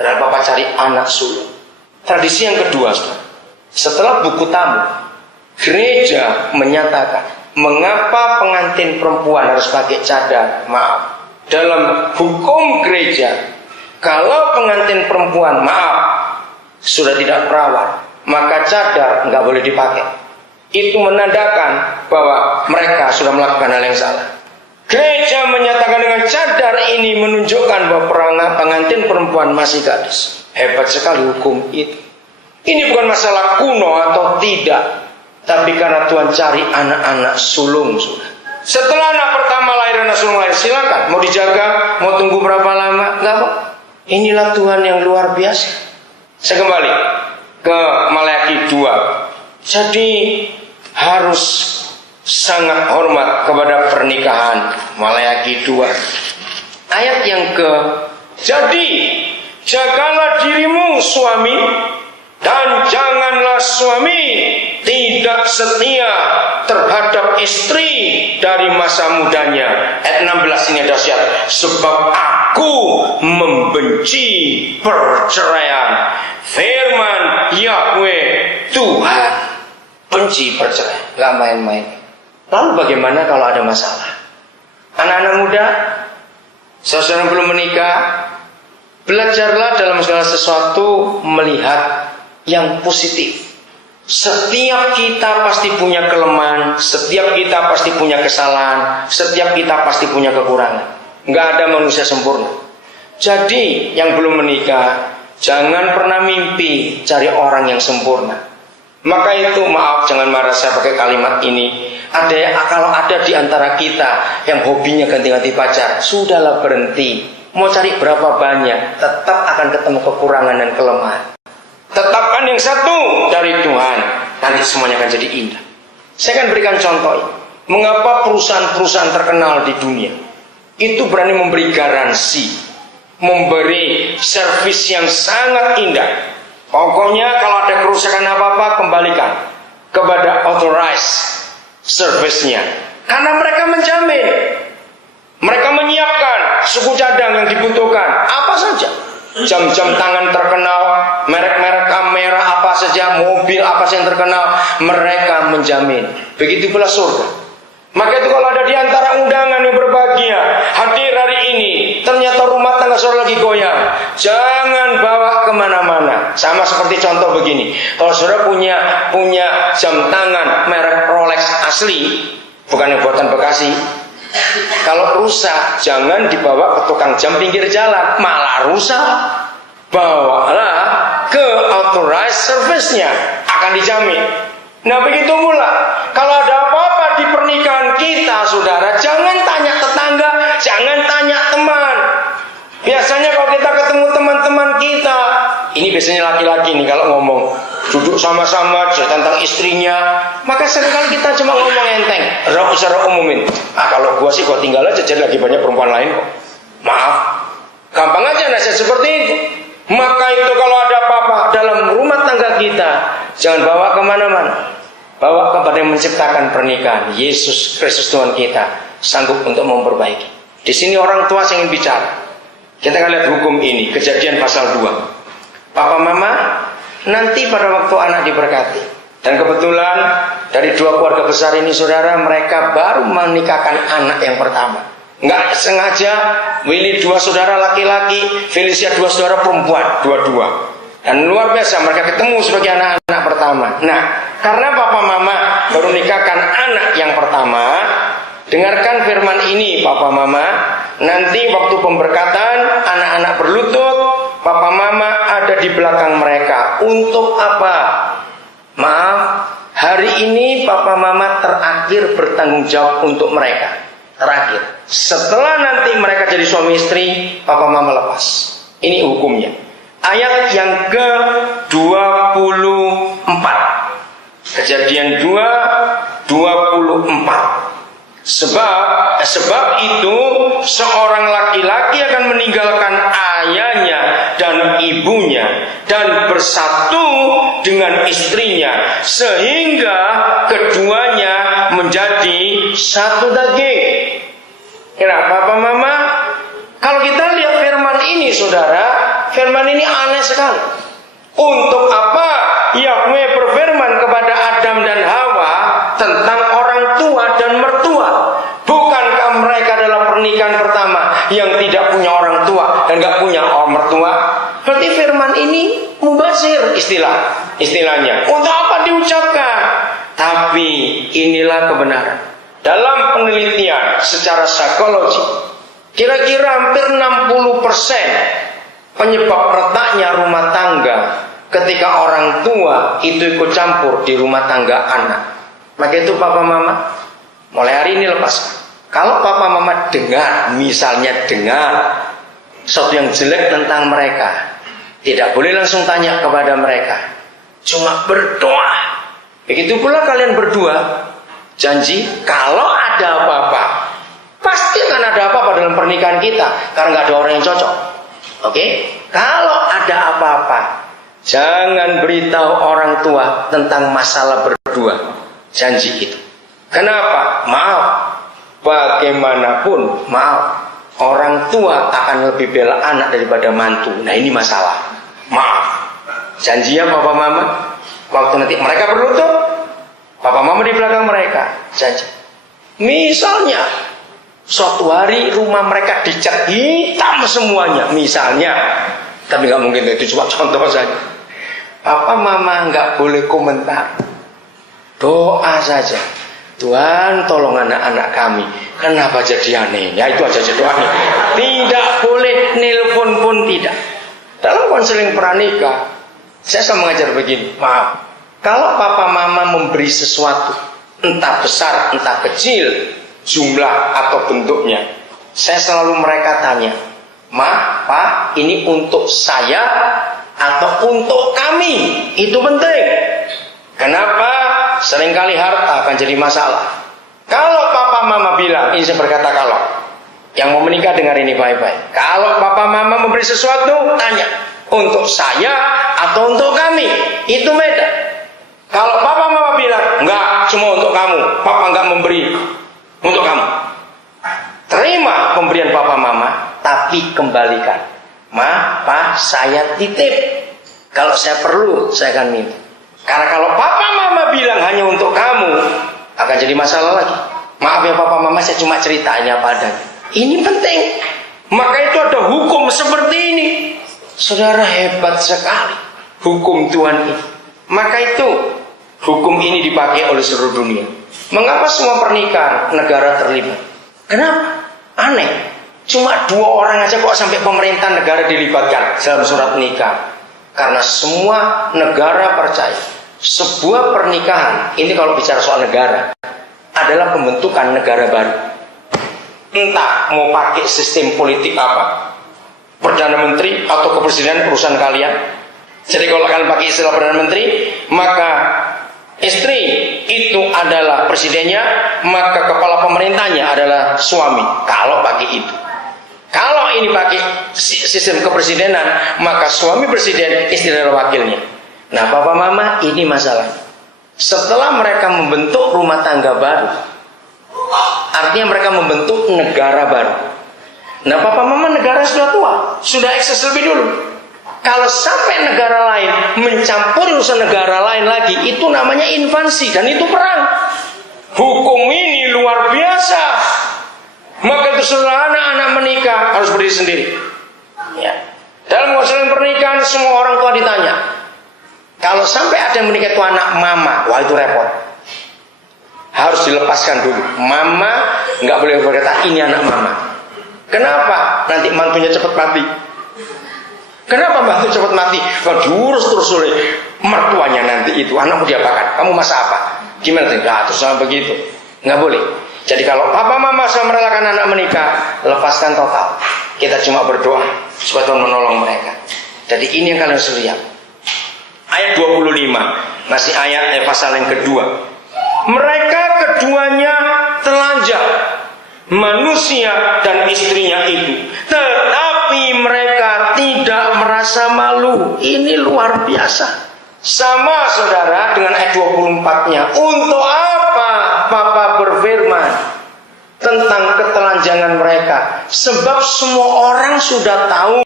Dan Bapak cari anak sulung. Tradisi yang kedua, setelah buku tamu, gereja menyatakan mengapa pengantin perempuan harus pakai cadar. Maaf, dalam hukum gereja, kalau pengantin perempuan sudah tidak perawan, maka cadar nggak boleh dipakai. Itu menandakan bahwa mereka sudah melakukan hal yang salah. Gereja menyatakan dengan cadar ini menunjukkan bahwa pengantin perempuan masih gadis. Hebat sekali hukum itu. Ini bukan masalah kuno atau tidak, tapi karena Tuhan cari anak-anak sulung sudah. Setelah anak pertama lahir, anak sulung lahir, silakan. Mau dijaga, mau tunggu berapa lama, nggak apa. Inilah Tuhan yang luar biasa. Saya kembali ke Maleakhi 2. Jadi harus sangat hormat kepada pernikahan. Maleakhi 2 ayat yang jadi jagalah dirimu suami, dan janganlah suami tidak setia terhadap istri dari masa mudanya. Ayat 16 ini ada syarat. Sebab aku membenci perceraian. Firman Yahweh Tuhan. Benci perceraian, gak main-main. Lalu bagaimana kalau ada masalah? Anak-anak muda, saudara belum menikah, belajarlah dalam segala sesuatu melihat yang positif. Setiap kita pasti punya kelemahan, setiap kita pasti punya kesalahan, setiap kita pasti punya kekurangan. Nggak ada manusia sempurna. Jadi yang belum menikah, jangan pernah mimpi cari orang yang sempurna. Maka itu, maaf, jangan marah saya pakai kalimat ini. Kalau ada di antara kita yang hobinya ganti-ganti pacar, sudahlah berhenti. Mau cari berapa banyak, tetap akan ketemu kekurangan dan kelemahan. Tetapkan yang satu dari Tuhan, nanti semuanya akan jadi indah. Saya akan berikan contoh ini. Mengapa perusahaan-perusahaan terkenal di dunia itu berani memberi garansi, memberi servis yang sangat indah. Pokoknya kalau ada kerusakan apa-apa, kembalikan kepada authorized service-nya. Karena mereka menjamin, mereka menyiapkan suku cadang yang dibutuhkan, apa saja. Jam-jam tangan terkenal, merek-merek kamera apa saja, mobil apa saja yang terkenal, mereka menjamin. Begitu pula surga. Maka itu kalau ada di antara undangan yang berbahagia hadir hari ini, ternyata rumah tangga saudara lagi goyang, jangan bawa kemana-mana. Sama seperti contoh begini, kalau saudara punya jam tangan merek Rolex asli, bukan yang buatan Bekasi, kalau rusak jangan dibawa ke tukang jam pinggir jalan, malah rusak. Bawalah ke authorized service-nya, akan dijamin. Nah begitu pula kalau ada apa-apa di pernikahan kita, saudara, jangan tanya tetangga, jangan tanya teman. Biasanya kalau kita ketemu teman-teman kita, ini biasanya laki-laki nih kalau ngomong, duduk sama-sama cerita tentang istrinya, maka seringkali kita cuma ngomong enteng, secara umumin. Kalau gua sih gua tinggal aja, jadi lagi banyak perempuan lain kok. Maaf, gampang aja nasihat seperti itu. Maka itu kalau ada apa-apa dalam rumah tangga kita, jangan bawa kemana-mana, bawa kepada yang menciptakan pernikahan. Yesus Kristus Tuhan kita sanggup untuk memperbaiki. Di sini orang tua saya ingin bicara. Kita akan lihat hukum ini, Kejadian pasal 2. Papa mama, nanti pada waktu anak diberkati. Dan kebetulan dari dua keluarga besar ini, saudara, mereka baru menikahkan anak yang pertama. Nggak sengaja, Willy 2 saudara laki-laki, Felicia 2 saudara perempuan, dua-dua. Dan luar biasa, mereka ketemu sebagai anak-anak pertama. Nah, karena papa mama baru nikahkan anak yang pertama, dengarkan firman ini papa mama. Nanti waktu pemberkatan, anak-anak berlutut, papa mama ada di belakang mereka. Untuk apa? Maaf, hari ini papa mama terakhir bertanggung jawab untuk mereka. Terakhir. Setelah nanti mereka jadi suami istri, papa mama lepas. Ini hukumnya. Ayat yang ke-24. Kejadian 2:24. Sebab itu seorang laki-laki akan meninggalkan ayahnya dan ibunya dan bersatu dengan istrinya sehingga keduanya menjadi satu daging. Kenapa Papa Mama? Kalau kita lihat firman ini, saudara, firman ini aneh sekali. Untuk apa Yahweh berfirman kepada Adam dan Hawa tentang orang tua dan mertua? Bukankah mereka dalam pernikahan pertama yang tidak punya orang tua dan gak punya orang mertua? Berarti firman ini mubazir istilahnya. Untuk apa diucapkan? Tapi inilah kebenaran. Dalam penelitian secara psikologi, kira-kira hampir 60% penyebab retaknya rumah tangga ketika orang tua itu ikut campur di rumah tangga anak. Maka itu papa mama, mulai hari ini lepaskan. Kalau papa mama misalnya dengar sesuatu yang jelek tentang mereka, tidak boleh langsung tanya kepada mereka, cuma berdoa. Begitu pula kalian berdua janji kalau ada apa-apa, pasti akan ada apa-apa dalam pernikahan kita, karena nggak ada orang yang cocok. Oke? Kalau ada apa-apa, jangan beritahu orang tua tentang masalah berdua. Janji itu. Kenapa? Maaf, bagaimanapun orang tua akan lebih bela anak daripada mantu. Nah ini masalah. Maaf. Janji ya papa mama. Waktu nanti mereka berlutut, papa mama di belakang mereka. Janji. Misalnya suatu hari rumah mereka dicat hitam semuanya, misalnya, tapi nggak mungkin, itu cuma contoh saja. Papa mama nggak boleh komentar, doa saja. Tuhan tolong anak-anak kami, kenapa jadi aneh? Ya itu aja doanya. Tidak boleh nelpon pun tidak. Dalam konseling pranikah, saya selalu mengajar begini, maaf, kalau papa mama memberi sesuatu, entah besar entah kecil jumlah atau bentuknya, saya selalu mereka tanya, Ma, Pak, ini untuk saya atau untuk kami? Itu penting. Kenapa? Seringkali harta akan jadi masalah. Kalau papa mama bilang, ini saya berkata kalau, yang mau menikah dengar ini baik-baik. Kalau papa mama memberi sesuatu, tanya, untuk saya atau untuk kami? Itu beda. Kalau papa mama bilang, enggak, cuma untuk kamu, papa enggak memberi untuk kamu, terima pemberian papa mama, tapi kembalikan. Ma, Pak, saya titip. Kalau saya perlu, saya akan minta. Karena kalau papa mama bilang hanya untuk kamu, akan jadi masalah lagi. Maaf ya papa mama, saya cuma ceritanya padanya. Ini penting. Maka itu ada hukum seperti ini. Saudara, hebat sekali hukum Tuhan ini. Maka itu hukum ini dipakai oleh seluruh dunia. Mengapa semua pernikahan negara terlibat? Kenapa? Aneh. Cuma 2 orang aja kok sampai pemerintah negara dilibatkan dalam surat nikah. Karena semua negara percaya sebuah pernikahan, ini kalau bicara soal negara, adalah pembentukan negara baru. Entah mau pakai sistem politik apa, Perdana Menteri atau kepresidenan perusahaan kalian. Jadi kalau kalian pakai istilah Perdana Menteri, maka istri itu adalah presidennya, maka kepala pemerintahnya adalah suami. Kalau pakai itu. Kalau ini pakai sistem kepresidenan, maka suami presiden, istri adalah wakilnya. Nah, papa mama, ini masalah. Setelah mereka membentuk rumah tangga baru, artinya mereka membentuk negara baru. Nah, papa mama negara sudah tua, sudah eksis lebih dulu. Kalau sampai negara lain mencampuri urusan negara lain lagi, itu namanya invasi dan itu perang. Hukum ini luar biasa. Maka itu setelah anak-anak menikah harus berdiri sendiri. Ya. Dalam konseling pernikahan semua orang tua ditanya. Kalau sampai ada yang menikah itu anak mama, wah itu repot. Harus dilepaskan dulu. Mama nggak boleh berkata ini anak mama. Kenapa? Nanti mantunya cepat mati. Kenapa mantu cepat mati? Kalau diurus terus oleh mertuanya nanti itu anakmu diapakan? Kamu masak apa? Gimana? Nggak terus sama begitu. Nggak boleh. Jadi kalau papa mama sudah merelakan anak menikah, lepaskan total. Kita cuma berdoa supaya Tuhan menolong mereka. Jadi ini yang kalian harus lihat. Ayat 25 masih ayat pasal yang kedua. Mereka keduanya telanjang, manusia dan istrinya itu, tetapi mereka tidak merasa malu. Ini luar biasa. Sama saudara dengan ayat 24-nya. Untuk apa Papa berfirman tentang ketelanjangan mereka? Sebab semua orang sudah tahu